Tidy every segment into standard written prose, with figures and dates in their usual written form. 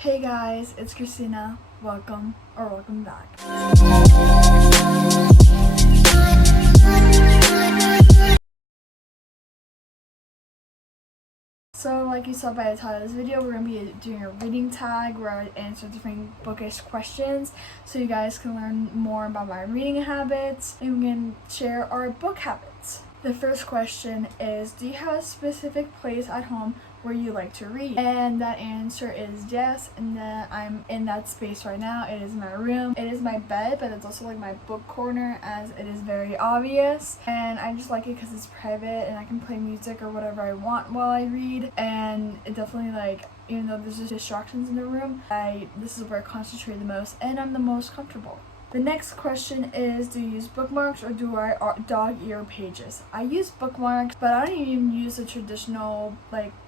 Hey guys, it's Christina. Welcome back. So like you saw by the title of this video, we're going to be doing a reading tag where I answer different bookish questions so you guys can learn more about my reading habits and we can share our book habits. The first question is, do you have a specific place at home where you like to read? And that answer is yes, and that I'm in that space right now. It is my room. It is my bed, but it's also like my book corner as it is very obvious. And I just like it because it's private and I can play music or whatever I want while I read. And it definitely even though there's just distractions in the room, this is where I concentrate the most and I'm the most comfortable. The next question is, do you use bookmarks or do I dog ear pages? I use bookmarks, but I don't even use the traditional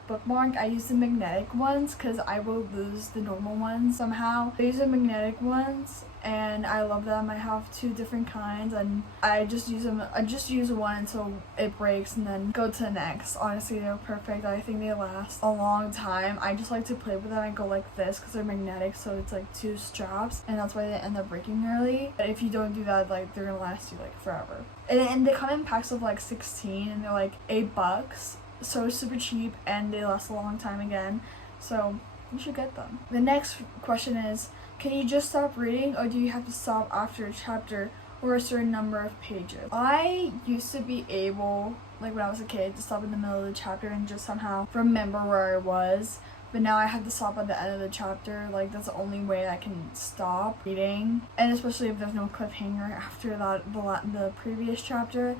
bookmark. I use the magnetic ones because I will lose the normal ones somehow. I use the magnetic ones and I love them. I have two different kinds and I just use them. I just use one until it breaks and then go to the next. Honestly, they're perfect. I think they last a long time. I just like to play with them. I go like this because they're magnetic, so it's like two straps, and that's why they end up breaking early. But if you don't do that, they're gonna last you forever. And they come in packs of 16 and they're like $8. So super cheap and they last a long time again, so you should get them. The next question is, can you just stop reading or do you have to stop after a chapter or a certain number of pages? I used to be able, when I was a kid, to stop in the middle of the chapter and just somehow remember where I was, but now I have to stop at the end of the chapter. That's the only way I can stop reading, and especially if there's no cliffhanger after the previous chapter.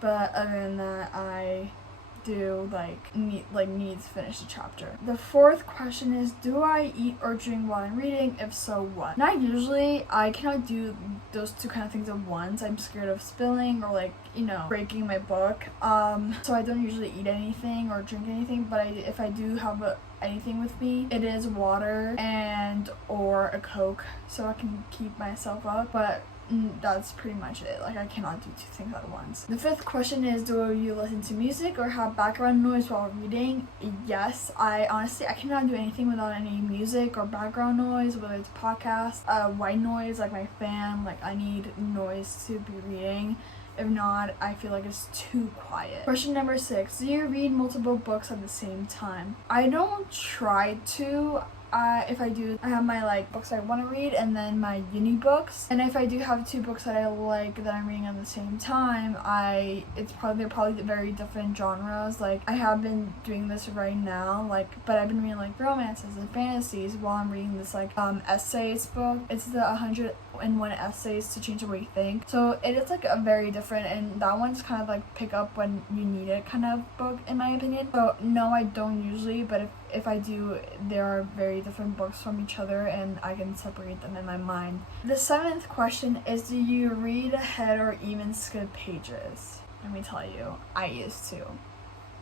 But other than that, I do need to finish the chapter. The fourth question is, do I eat or drink while I'm reading? If so, what? Not usually. I cannot do those two kind of things at once. I'm scared of spilling or breaking my book. So I don't usually eat anything or drink anything, but if I do have anything with me, it is water and or a Coke so I can keep myself up, but that's pretty much it. I cannot do two things at once. The fifth question is, do you listen to music or have background noise while reading? Yes. I cannot do anything without any music or background noise, whether it's podcast, white noise like my fan. I need noise to be reading. If not, I feel like it's too quiet. Question number 6, do you read multiple books at the same time? I don't try to. If I do, I have my books I want to read and then my uni books. And if I do have two books that I like that I'm reading at the same time, they're probably very different genres. I have been doing this right now, but I've been reading romances and fantasies while I'm reading this essays book. It's the 101 essays to change the way you think. So it is a very different, and that one's kind of pick up when you need it kind of book in my opinion. So no, I don't usually, but if I do, there are very different books from each other and I can separate them in my mind. The 7th question is, do you read ahead or even skip pages? Let me tell you, I used to.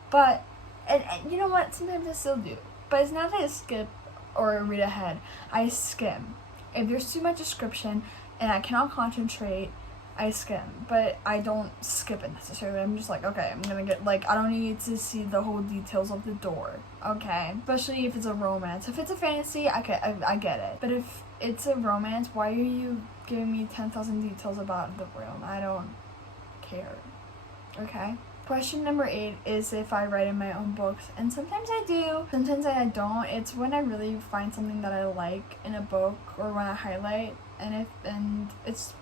But, and you know what, sometimes I still do. But it's not that I skip or read ahead, I skim. If there's too much description and I cannot concentrate, I skim, but I don't skip it necessarily. I'm just okay, I'm gonna get, I don't need to see the whole details of the door, okay? Especially if it's a romance. If it's a fantasy, I get it. But if it's a romance, why are you giving me 10,000 details about the room? I don't care, okay? Question number 8 is if I write in my own books, and sometimes I do, sometimes I don't. It's when I really find something that I like in a book or when I highlight, and it's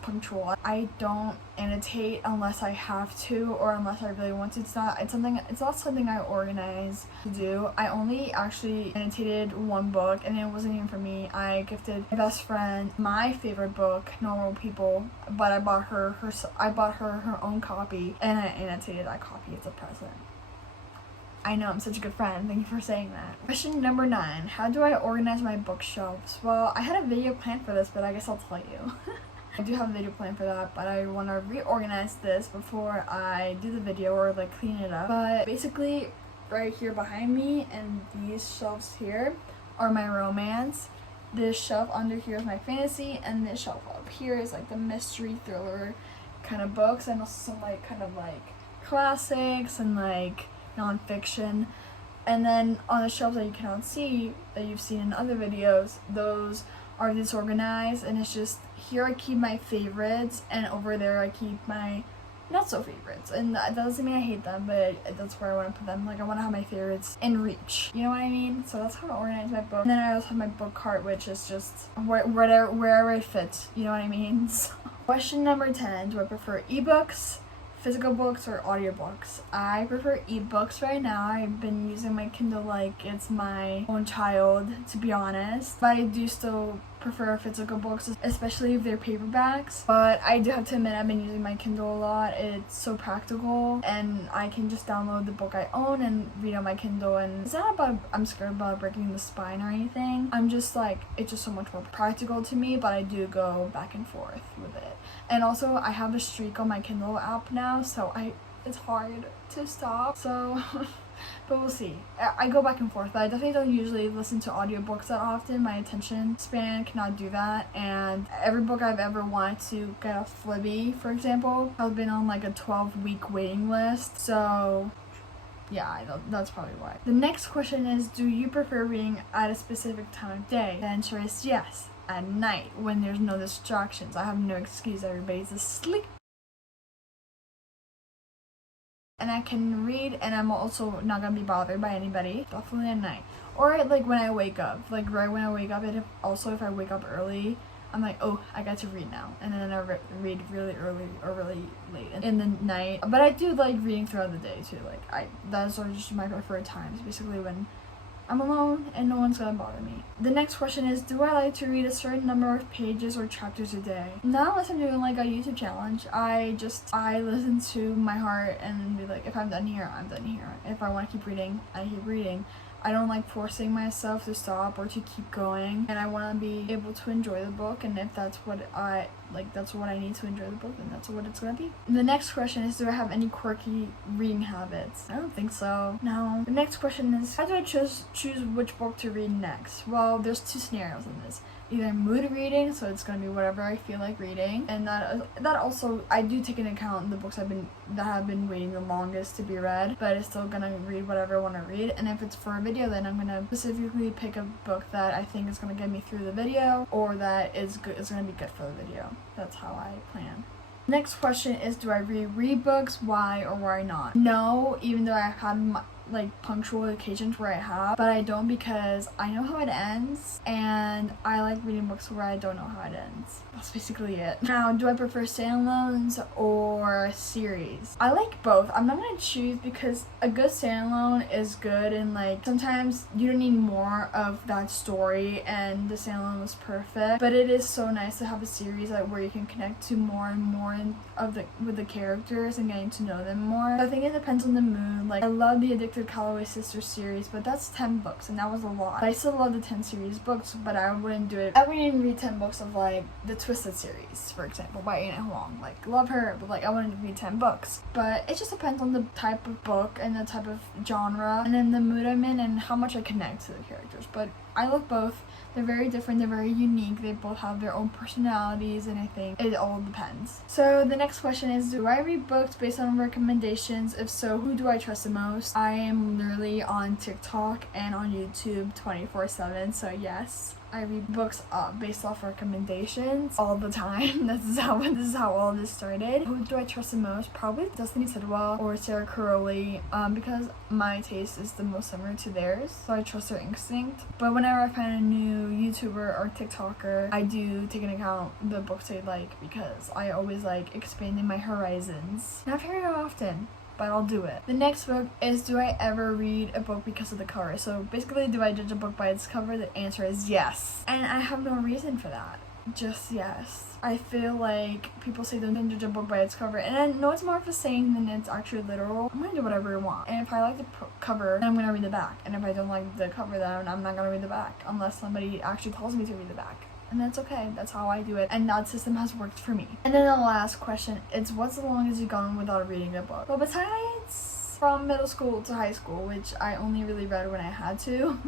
punctual. I don't annotate unless I have to or unless I really want to. It's not something I organize to do. I only actually annotated one book and it wasn't even for me. I gifted my best friend my favorite book, Normal People, but I bought her her own copy and I annotated that copy as a present. I know, I'm such a good friend. Thank you for saying that. Question number 9, how do I organize my bookshelves? Well, I had a video planned for this, but I guess I'll tell you. I do have a video plan for that, but I want to reorganize this before I do the video or clean it up. But basically, right here behind me and these shelves here are my romance. This shelf under here is my fantasy, and this shelf up here is the mystery thriller kind of books, and also some kind of classics and nonfiction. And then on the shelves that you cannot see, that you've seen in other videos, those are disorganized, and it's just, here I keep my favorites, and over there I keep my not so favorites. And that doesn't mean I hate them, but that's where I want to put them. Like, I want to have my favorites in reach. You know what I mean? So that's how I organize my book. And then I also have my book cart, which is just wherever it fits. You know what I mean? So, question number 10. Do I prefer ebooks, physical books, or audiobooks? I prefer ebooks right now. I've been using my Kindle like it's my own child, to be honest. But I do still prefer physical books, especially if they're paperbacks. But I do have to admit, I've been using my Kindle a lot. It's so practical, and I can just download the book I own and read on my Kindle. And it's not about I'm scared about breaking the spine or anything. I'm just like, it's just so much more practical to me, but I do go back and forth with it. And also, I have a streak on my Kindle app now, so it's hard to stop. So but we'll see. I go back and forth. I definitely don't usually listen to audiobooks that often. My attention span cannot do that. And every book I've ever wanted to get off Libby, for example, I've been on like a 12-week waiting list. So yeah, that's probably why. The next question is, do you prefer reading at a specific time of day? The answer is yes. At night, when there's no distractions. I have no excuse. Everybody's asleep. And I can read, and I'm also not gonna be bothered by anybody. Definitely at night. Or like when I wake up. Like right when I wake up, and if I wake up early, I'm like, oh, I got to read now. And then I read really early or really late in the night. But I do like reading throughout the day too. Like those are just my preferred times, basically when I'm alone and no one's gonna bother me. The next question is, do I like to read a certain number of pages or chapters a day? Not unless I'm doing like a YouTube challenge. I listen to my heart and be like, if I'm done here, I'm done here. If I want to keep reading, I keep reading. I don't like forcing myself to stop or to keep going, and I want to be able to enjoy the book, and if that's what I like, that's what I need to enjoy the book, then that's what it's gonna be. The next question is, do I have any quirky reading habits? I don't think so. No. The next question is, how do I choose which book to read next? Well, there's two scenarios in this. Either mood reading, so it's gonna be whatever I feel like reading, and that also I do take into account the books that have been waiting the longest to be read, but it's still gonna read whatever I want to read. And if it's for a video, then I'm gonna specifically pick a book that I think is gonna get me through the video, or that is gonna be good for the video. That's how I plan. Next question is, do I read rebooks? Why or why not? No, even though I've had punctual occasions where I have, but I don't, because I know how it ends, and I like reading books where I don't know how it ends. That's basically it. Now, do I prefer standalones or series? I like both. I'm not gonna choose, because a good standalone is good, and like sometimes you don't need more of that story, and the standalone was perfect. But it is so nice to have a series where you can connect to more and more with the characters and getting to know them more. So I think it depends on the mood. Like, I love the Jeff Kaale Sisters series, but that's 10 books, and that was a lot. But I still love the 10 series books, but I wouldn't do it. I wouldn't read 10 books of like the Twisted series, for example, by Anna Huang. Like, love her, but like I wouldn't read 10 books. But it just depends on the type of book and the type of genre, and then the mood I'm in and how much I connect to the characters. But I love both. They're very different, they're very unique, they both have their own personalities, and I think it all depends. So the next question is, do I read books based on recommendations? If so, who do I trust the most? I am literally on TikTok and on YouTube 24/7, so yes, I read books based off recommendations all the time. This is how all this started. Who do I trust the most? Probably Destiny Sidwell or Sarah Caroli, because my taste is the most similar to theirs, so I trust their instinct. But whenever I find a new YouTuber or TikToker, I do take into account the books they like, because I always like expanding my horizons. Not very often, but I'll do it. The next book is, do I ever read a book because of the cover? So basically, do I judge a book by its cover? The answer is yes. And I have no reason for that. Just yes. I feel like people say don't judge a book by its cover, and I know it's more of a saying than it's actually literal. I'm gonna do whatever I want, and if I like the cover, then I'm gonna read the back, and if I don't like the cover, then I'm not gonna read the back unless somebody actually tells me to read the back. And that's okay. That's how I do it, and that system has worked for me. And then the last question is, what's the longest you've gone without reading a book? Well, besides from middle school to high school, which I only really read when I had to,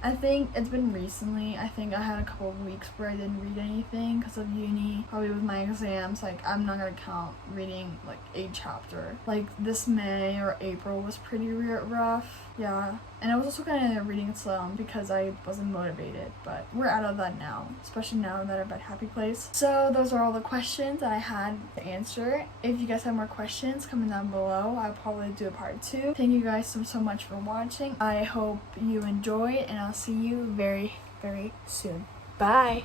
I think it's been recently. I think I had a couple of weeks where I didn't read anything because of uni, probably with my exams. Like, I'm not gonna count reading like a chapter. Like, this May or April was pretty rough. Yeah, And I was also kind of in a reading slump because I wasn't motivated, but we're out of that now, especially now that I'm at Happy Place. So those are all the questions that I had to answer. If you guys have more questions, comment down below. I'll probably do a part 2. Thank you guys so much for watching. I hope you enjoyed, and I'll see you very, very soon. Bye!